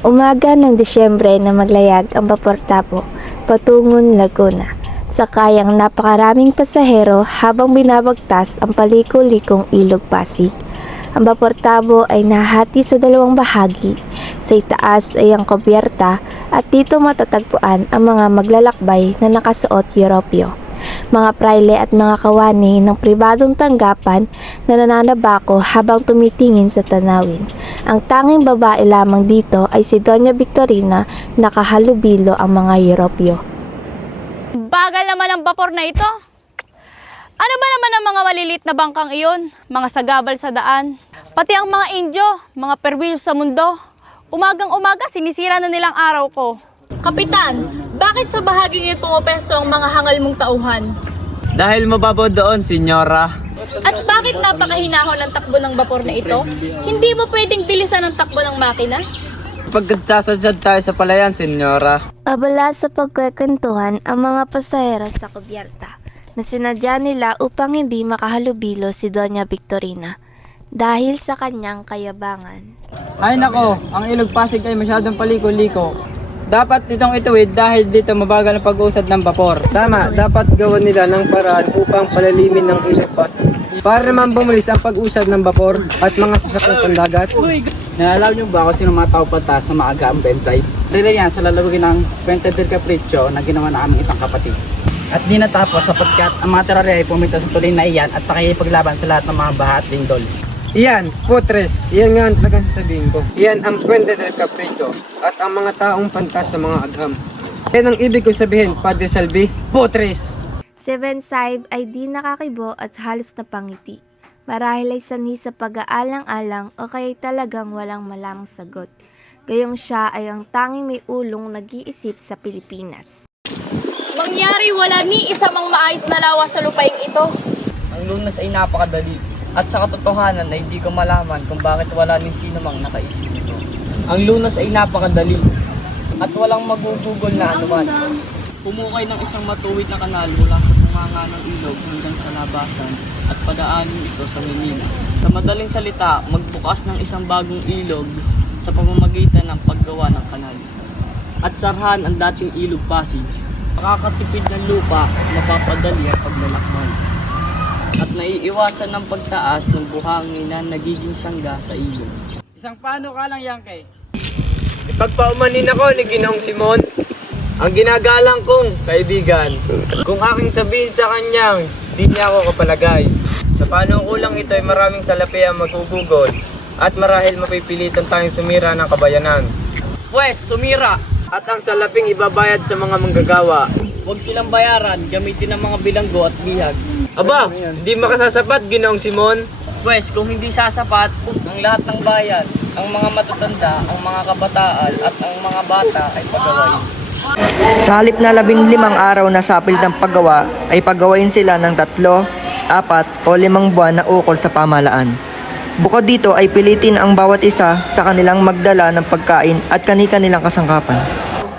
Umaga ng Disyembre na maglayag ang Vapor Tabo patungong Laguna. Sakayang napakaraming pasahero habang binabagtas ang paliko-likong Ilog Pasig. Ang Vapor Tabo ay nahati sa dalawang bahagi. Sa itaas ay ang kubyerta at dito matatagpuan ang mga maglalakbay na nakasuot Europeo. Mga praile at mga kawani ng pribadong tanggapan na nananabako habang tumitingin sa tanawin. Ang tanging babae lamang dito ay si Doña Victorina, nakahalubilo ang mga Europeo. Bagal naman ang bapor na ito. Ano ba naman ang mga malilit na bangkang iyon? Mga sagabal sa daan. Pati ang mga Indyo, mga perwisyo sa mundo. Umagang-umaga sinisira na nilang araw ko. Kapitan, bakit sa bahaging ito pumapesto ang mga hangal mong tauhan? Dahil mababaw doon, senyora. At bakit napakahinahon ang takbo ng bapor na ito? Hindi mo pwedeng bilisan ang takbo ng makina? Pagkatsasadsad tayo sa palayan, senyora. Abala sa pagkwekentuhan ang mga pasahero sa kubyerta na sinadya nila upang hindi makahalubilo si Doña Victorina dahil sa kanyang kayabangan. Ay nako, ang Ilog Pasig ay masyadong paliko-liko. Dapat itong ituwid dahil dito mabagal ang pag-usad ng bapor. Tama, dapat gawan nila ng paraan upang palalimin ng Ilog Pasig. Para naman bumulis ang pag-usad ng bapor at mga sasakyan pandagat. Naalala niyo ba kung sino mga tao patas na maaga ang bensay? Rila yan sa lalawagin ng Puente del Capricho na ginawa na aming isang kapatid. At di natapos sapagkat ang mga terorya ay pumunta sa tuloy na iyan at pakikipaglaban sa lahat ng mga baha at lindol. Iyan, putres, iyan nga ang talagang sasabihin ko. Iyan ang Puente del Capricho at ang mga taong pantas sa mga agham. Yan ang ibig kong sabihin, Padre Salvi, putres! Si Bensaib ay di nakakibo at halos napangiti. Marahil ay sanhi sa pag-aalang-alang o kaya talagang walang malamang sagot. Gayong siya ay ang tanging may ulong nag-iisip sa Pilipinas. Mangyari wala ni isa mang maayos na lawas sa lupaing ito. Ang Lunas ay napakadali at sa katotohanan ay di ko malaman kung bakit wala ni sino mang nakaisip nito. Ang Lunas ay napakadali at walang magugugol na anuman. Pumukay ng isang matuwid na kanal mula sa bunganga ng ilog hanggang sa labasan at padaanin ito sa Manila. Sa madaling salita, magbukas ng isang bagong ilog sa pamamagitan ng paggawa ng kanal. At sarhan ang dating Ilog Pasig. Makakatipid ng lupa, mapapadali ang paglalakbay. At naiiwasan ng pagtaas ng buhangin na nagiging sangga sa ilog. Isang paano ka lang, Yangke? Ipagpaumanin ako ni Ginoong Simon, ang ginagalang kong kaibigan. Kung aking sabihin sa kanyang, di niya ako kapalagay. Sa panukulang ito ay maraming salapi ang magugugol at marahil mapipilitan tayong sumira ng kabayanan. Pwes, sumira! At ang salaping ibabayad sa mga manggagawa. Huwag silang bayaran, gamitin ang mga bilanggo at bihag. Aba, hindi makasasapat, Ginoong Simon. Pwes, kung hindi sasapat, ang lahat ng bayan, ang mga matatanda, ang mga kabataan at ang mga bata ay pagawain. Sa halip na 15 araw na sapil ng paggawa, ay paggawain sila ng 3, 4 o 5 buwan na ukol sa pamahalaan. Bukod dito ay pilitin ang bawat isa sa kanilang magdala ng pagkain at kani-kanilang kasangkapan.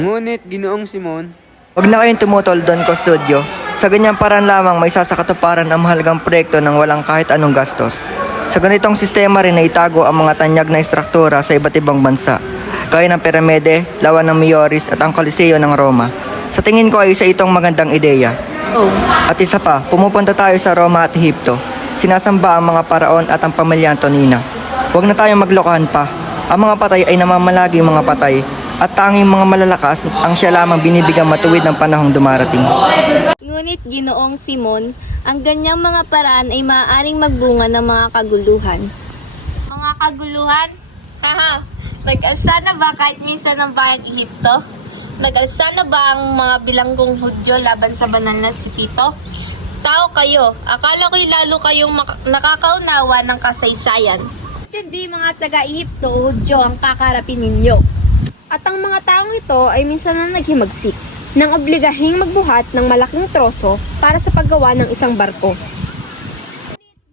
Ngunit, Ginoong Simon, Huwag na kayong tumutol doon, Kustodyo. Sa ganyang paraan lamang may sasakatuparan ang mahalagang proyekto ng walang kahit anong gastos. Sa ganitong sistema rin na itago ang mga tanyag na istruktura sa iba't ibang bansa, gaya ng Piramide, Lawan ng Mioris at ang Coliseo ng Roma. Sa tingin ko ay isa itong magandang ideya. At isa pa, pumupunta tayo sa Roma at Ehipto. Sinasamba ang mga paraon at ang pamilya Antonina. Huwag na tayong maglokohan pa. Ang mga patay ay namamalagi mga patay at tanging mga malalakas ang siya lamang binibigang matuwid ng panahong dumarating. Ngunit Ginoong Simon, ang ganyang mga paraan ay maaaring magbunga ng mga kaguluhan. Mga kaguluhan? Haha, nag-alsa na ba kahit minsan ng bayang Ehipto? Nag-alsa na ba ang mga bilanggong Hudyo laban sa banal na Sipito? Tao kayo, akala ko'y lalo kayong nakakaunawa ng kasaysayan. Hindi mga taga-Ehipto o Hudyo ang kakarapin ninyo. At ang mga taong ito ay minsan na naghimagsik nang obligahing magbuhat ng malaking troso para sa paggawa ng isang barko.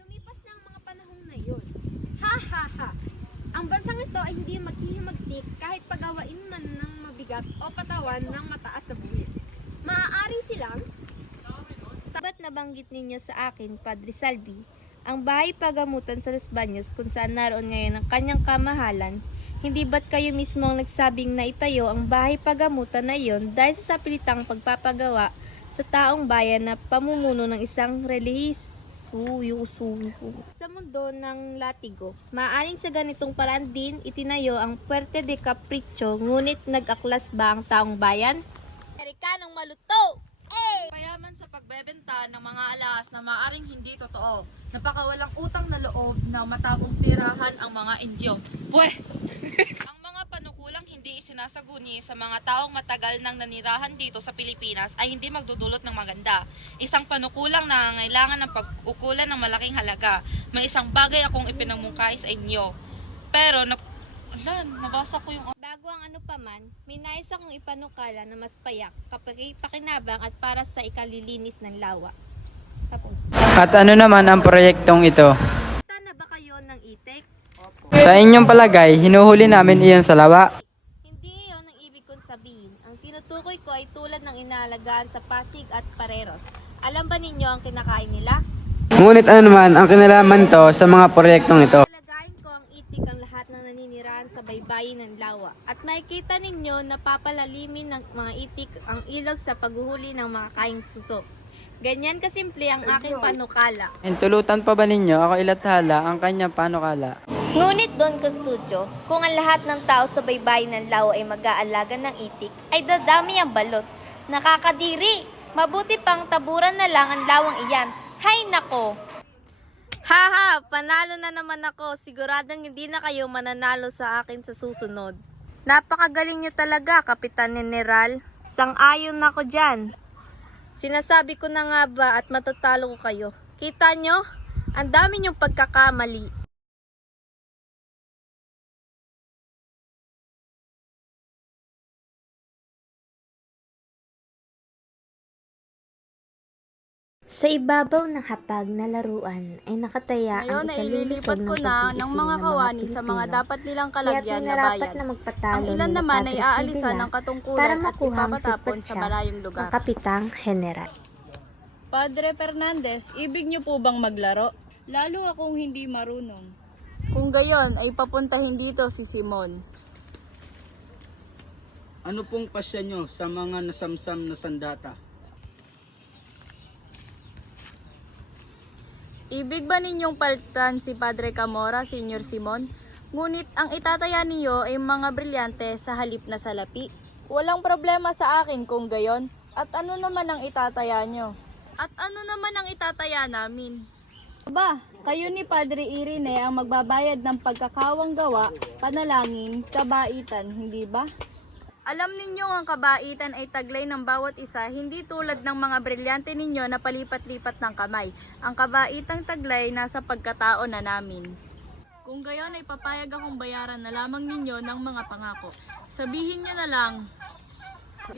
Lumipas na ang mga panahon na yun. Ha! Ang bansang ito ay hindi maghihimagsik kahit pagawain man ng mabigat o patawan ng mataas na buwis. Maaaring silang... Sabat nabanggit ninyo sa akin, Padre Salvi, ang bahay pagamutan sa Los Baños kung saan naroon ngayon ang kanyang kamahalan, Hindi ba't kayo mismo ang nagsabing na itayo ang bahay pagamutan na iyon dahil sa sapilitang pagpapagawa sa taong bayan na pamumuno ng isang sa mundo ng latigo? Maaaring sa ganitong paraan din itinayo ang Puerte de Capricho, ngunit nag-aklas ba ang taong bayan? Amerikanong maluto! Payaman sa pagbebenta ng mga alahas na maaring hindi totoo. Napakawalang utang na loob na matapos pirahan ang mga Indyo. Ang mga panukulang hindi isinasaguni sa mga taong matagal nang nanirahan dito sa Pilipinas ay hindi magdudulot ng maganda. Isang panukulang na nangangailangan ng pag-ukulan ng malaking halaga. May isang bagay akong ipinamungkay sa inyo. Pero nabasa ko yung... Bago ang ano paman, may nais akong ipanukala na mas payak, pakinabang at para sa ikalilinis ng lawa. Tapos, At ano naman ang proyektong ito? kita na ba kayo ng itik? Sa inyong palagay, hinuhuli namin iyon sa lawa. Hindi iyon ang ibig kong sabihin. Ang tinutukoy ko ay tulad ng inaalagaan sa Pasig at Pareros. Alam ba ninyo ang kinakain nila? Ngunit ano naman ang kinalaman to sa mga proyektong ito? Alagain ko ang itik ang lahat ng naninirahan sa baybayin ng lawa. At makikita ninyo na papalalimin ng mga itik ang ilog sa paghuhuli ng mga kaing suso. Ganyan kasimple ang aking panukala. Tulutan pa ba ninyo ako ilathala ang kanyang panukala? Ngunit Don Custodio, kung ang lahat ng tao sa baybayin ng lawa ay mag-aalaga ng itik, ay dadami ang balot. Nakakadiri! Mabuti pang taburan na lang ang lawang iyan. Hay nako! Haha! Panalo na naman ako. Siguradong hindi na kayo mananalo sa akin sa susunod. Napakagaling nyo talaga, Kapitan General. Sang-ayon ako dyan. Sinasabi ko na nga ba at matatalo ko kayo. Kita nyo? Ang dami nyong pagkakamali. Sa ibabaw ng hapag na laruan ay nakataya Ngayon ang ay ikalulusog ililipat ko na ng mga kawani sa mga dapat nilang kalagyan na bayan. na magpatalo Ang ilan nila naman Padre ay aalisan Sibylla ng katungkulan para at makuha ang ipapatapon sa sitwasyon malayong lugar. ng Kapitang General. Padre Fernandez, ibig niyo po bang maglaro? Lalo akong hindi marunong. Kung gayon, ay papuntahin dito si Simon. Ano pong pasya nyo sa mga nasamsam na sandata? Ibig ba ninyong palitan si Padre Camora, Senior Simon? Ngunit ang itataya niyo ay mga brilyante sa halip na salapi. Walang problema sa akin kung gayon. At ano naman ang itataya nyo? At ano naman ang itataya namin? Aba, kayo ni Padre Irene ang magbabayad ng pagkakawang gawa, panalangin, kabaitan, hindi ba? Alam ninyo ang kabaitan ay taglay ng bawat isa, hindi tulad ng mga brilyante ninyo na palipat-lipat ng kamay. Ang kabaitang taglay nasa pagkatao na namin. Kung gayon ay papayag akong bayaran na lamang ninyo ng mga pangako. Sabihin nyo na lang,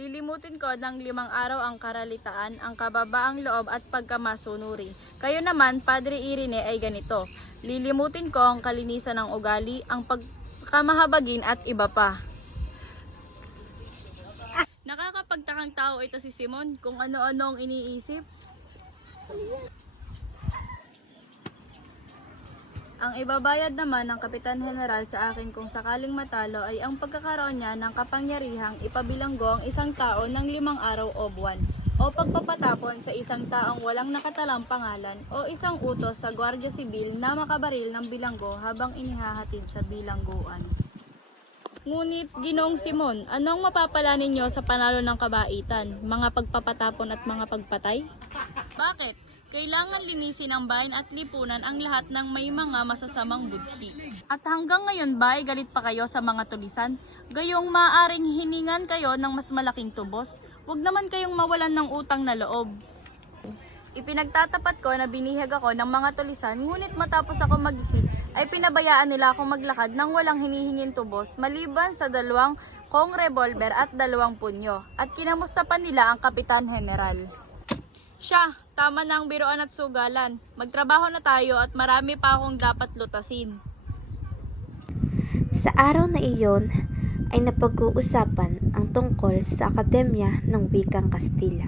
lilimutin ko ng 5 araw ang karalitaan, ang kababaang loob at pagkamasunuri. Kayo naman, Padre Irene, ay ganito. Lilimutin ko ang kalinisan ng ugali, ang pagkamahabagin at iba pa. Nakakapagtakang tao ito si Simon kung ano-ano ang iniisip. Ang ibabayad naman ng Kapitan General sa akin kung sakaling matalo ay ang pagkakaroon niya ng kapangyarihang ipabilanggo ang isang tao ng 5 araw o buwan, o pagpapatapon sa isang taong walang nakatalang pangalan o isang utos sa Gwardiya Sibil na makabaril ng bilanggo habang inihahatid sa bilangguan. Ngunit, Ginoong Simon, anong mapapala ninyo sa panalo ng kabaitan? Mga pagpapatapon at mga pagpatay? Bakit? Kailangan linisin ang bayan at lipunan ang lahat ng may mga masasamang budhi. At hanggang ngayon ba ay galit pa kayo sa mga tulisan? Gayong maaaring hiningan kayo ng mas malaking tubos? Huwag naman kayong mawalan ng utang na loob. Ipinagtatapat ko na binihag ako ng mga tulisan, ngunit matapos ako mag-isip, ay pinabayaan nila akong maglakad ng walang hinihingin tubos maliban sa 2 kong revolver at 2 punyo. At kinamusta pa nila ang Kapitan General. Siya, tama na ang biroan at sugalan. Magtrabaho na tayo at marami pa akong dapat lutasin. Sa araw na iyon ay napag-uusapan ang tungkol sa Akademya ng Wikang Kastila.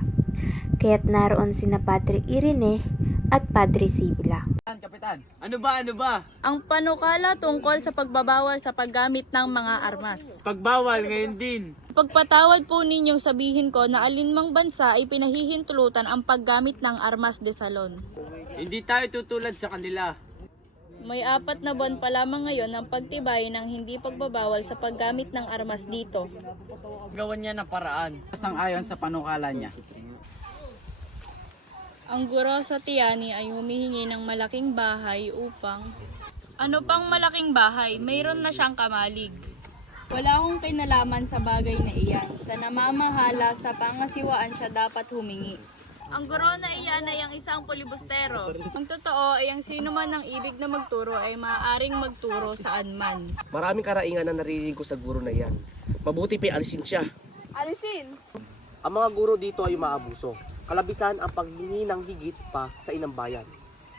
Kaya't naroon sina Padre Irene at Padre Sibylla. Ano ba? Ang panukala tungkol sa pagbabawal sa paggamit ng mga armas. Pagbawal ngayon din. Pagpatawad po ninyong sabihin ko na alinmang bansa ay pinahihintulutan ang paggamit ng armas de salon. Hindi tayo tutulad sa kanila. May 4 na buwan pa lamang ngayon ang pagtibay ng hindi pagbabawal sa paggamit ng armas dito. Gawan niya ng paraan. Sang-ayon sa panukala niya. Ang guro sa Tiani ay humihingi ng malaking bahay upang... Ano pang malaking bahay? Mayroon na siyang kamalig. Wala akong kinalaman sa bagay na iyan. Sa namamahala sa pangasiwaan siya dapat humingi. Ang guro na iyan ay ang isang polibustero. Ang totoo ay ang sino man ang ibig na magturo ay maaaring magturo saan man. Maraming karaingan na naririnig ko sa guro na yan. Mabuti pa alisin siya. Alisin! Ang mga guro dito ay umaabuso. Kalabisan ang paghingi ng higit pa sa inang bayan.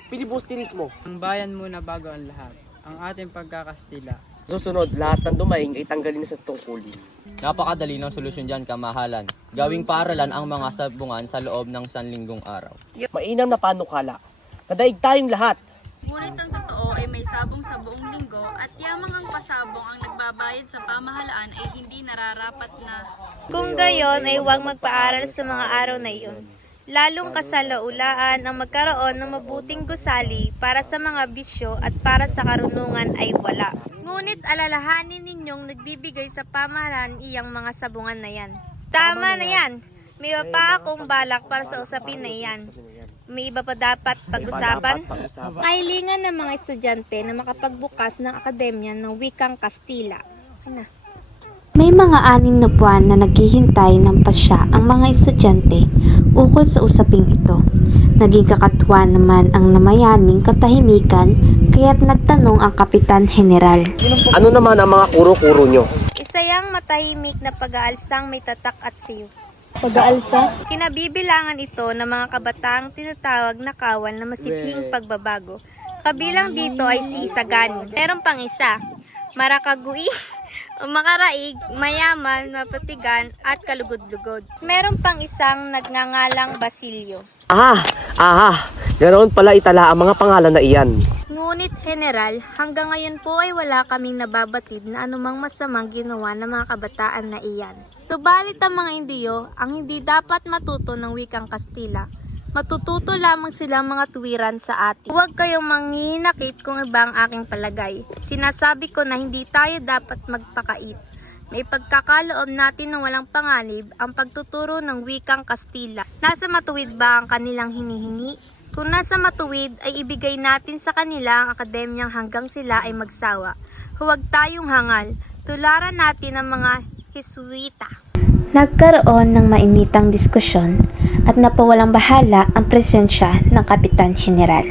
Filibusterismo. Ang bayan muna bago ang lahat. Ang ating pagkakastila. Susunod, lahat ng dumaing ay tanggalin sa tungkulin. Napakadali ng solusyon dyan, kamahalan. Gawing paaralan ang mga sabungan sa loob ng 1 linggong araw. Mainam na panukala. Kadaig tayong lahat. Ngunit ang totoo ay may sabong sa buong linggo at yamang ang pasabong ang nagbabayad sa pamahalaan ay hindi nararapat na. Kung gayon ay huwag magpaaral sa mga araw na iyon. Lalong kasalaulaan ang magkaroon ng mabuting gusali para sa mga bisyo at para sa karunungan ay wala. Ngunit alalahanin ninyong nagbibigay sa pamahalaan iyang mga sabungan na yan. Tama na yan! May iba pa akong balak para sa usapin na yan. May iba pa dapat pag-usapan? Kahilingan ng mga estudyante na makapagbukas ng akademya ng wikang Kastila. Ay na. May mga 6 na buwan na naghihintay ng pasya ang mga estudyante ukol sa usaping ito. Naging kakatuwa naman ang namayaning katahimikan kaya't nagtanong ang Kapitan General. Ano naman ang mga kuro-kuro nyo? Isayang matahimik na pag-aalsang may tatak at siyo. Pag-aalsa? Kinabibilangan ito ng mga kabataang tinatawag na kawan na masidhing pagbabago. Kabilang dito ay si Isagani. Meron pang isa, Marakagui, makaraig, mayaman, mapatigan, at kalugod-lugod. Meron pang isang nagngangalang Basilio. Ganoon pala itala ang mga pangalan na iyan. Ngunit General, hanggang ngayon po ay wala kaming nababatid na anumang masamang ginawa ng mga kabataan na iyan. Subalit ang mga Indiyo ang hindi dapat matuto ng wikang Kastila. Matututo lamang silang mga tuwiran sa atin. Huwag kayong manghihinakit kung iba ang aking palagay. Sinasabi ko na hindi tayo dapat magpakait. May pagkakaloob natin ng walang panganib ang pagtuturo ng wikang Kastila. Nasa matuwid ba ang kanilang hinihingi? Kung nasa matuwid ay ibigay natin sa kanila ang akademyang hanggang sila ay magsawa. Huwag tayong hangal. Tularan natin ang mga Jesuita. Nagkaroon ng mainitang diskusyon at napawalang bahala ang presensya ng Kapitan General.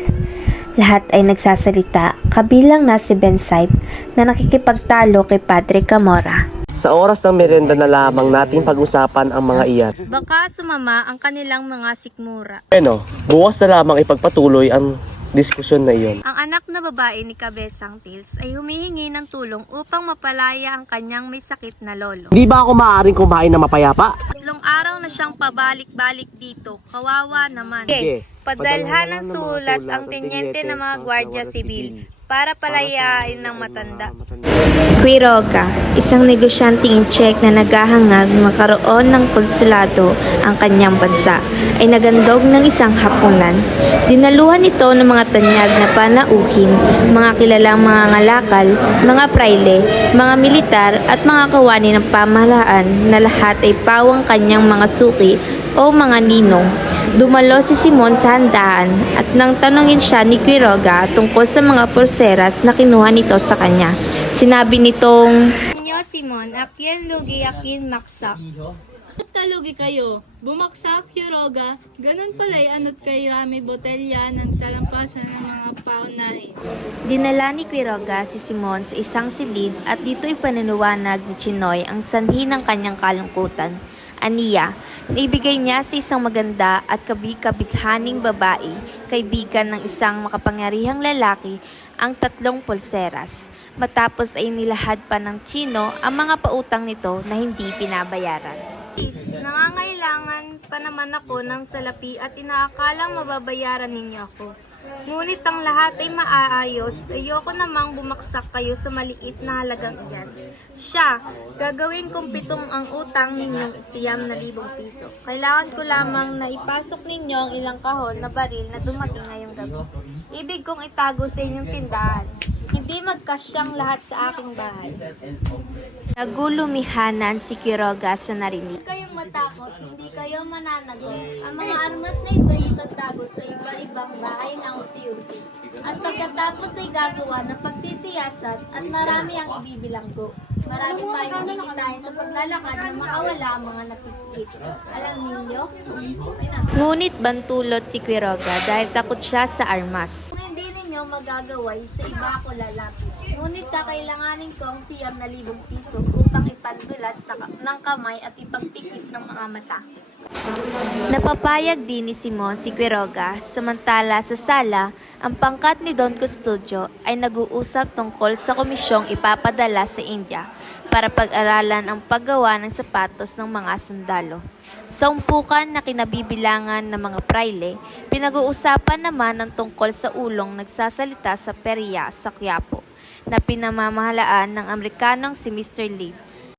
Lahat ay nagsasalita kabilang na si Bensaib na nakikipagtalo kay Padre Camora. Sa oras ng merenda na lamang natin pag-usapan ang mga iyan. Baka sumama ang kanilang mga sikmura. Bueno, bukas na lamang ipagpatuloy ang diskusyon na iyon. Ang anak na babae ni Cabezang Tils ay humihingi ng tulong upang mapalaya ang kanyang may sakit na lolo. Di ba ako maaaring kumain na mapayapa? 3 araw na siyang pabalik-balik dito. Kawawa naman. Sige, Padalhan ng sulat ang tenyente ng mga gwardya sibil para palayain ng matanda. Quiroga, isang negosyanteng Czech na naghahangad makaroon ng konsulado ang kanyang bansa, ay nagandog ng isang hapunan. Dinaluhan ito ng mga tanyag na panauhin, mga kilalang mga ngalakal, mga praile, mga militar at mga kawani ng pamahalaan na lahat ay pawang kanyang mga suki o mga ninong. Dumalo si Simon sa handaan at nang tanungin siya ni Quiroga tungkol sa mga pulseras na kinuha nito sa kanya. Sinabi nitong, Inyo Simon, akin lugi, akin maksak. Talugi kayo. Bumaksak, Quiroga. Ganun pala'y anot kay Rami Botelya ng talampasan ng mga paunahin. dinala ni Quiroga si Simon sa isang silid at dito ipaninuwanag ni Chinoy ang sanhi ng kanyang kalungkutan. Aniya, naibigay niya sa isang maganda at kabig-kabighaning babae, kaibigan ng isang makapangyarihang lalaki, ang 3 pulseras. Matapos ay nilahad pa ng Chino ang mga pautang nito na hindi pinabayaran. Nangangailangan pa naman ako ng salapi at inaakalang mababayaran ninyo ako. Ngunit ang lahat ay maaayos. Ayoko namang bumaksak kayo sa maliit na halagang iyan. Siya, gagawin kong 7 ang utang ninyong 9,000 piso. Kailangan ko lamang na ipasok ninyo ang ilang kahon na baril na dumating ngayong gabi. Ibig kong itago sa inyong tindahan. Hindi magkasyang lahat sa aking bahay. Nagulumihanan si Quiroga sa narinig. Huwag kayong matakot, hindi kayo mananagot. Ang mga armas na ito ay itatago sa iba-ibang bahay na unti-unti. At pagkatapos ay gagawa ng pagsisiyasat at marami ang ibibilanggo. Marami tayong kikitain sa paglalakad na makawala ang mga napipit. Alam ninyo? Ngunit bantulot si Quiroga dahil takot siya sa armas. Kung hindi ninyo magagaway, sa iba ako lalapit. Ngunit kakailanganin ko ang 9,000 piso upang ipandulas ng kamay at ipagpikit ng mga mata. Napapayag din ni Simon si Quiroga, samantala sa sala, ang pangkat ni Don Custodio ay nag-uusap tungkol sa komisyong ipapadala sa India para pag-aralan ang paggawa ng sapatos ng mga sundalo. Sa umpukan na kinabibilangan ng mga praile, pinag-uusapan naman ang tungkol sa ulong nagsasalita sa perya sa Quiapo na pinamamahalaan ng Amerikanong si Mr. Leeds.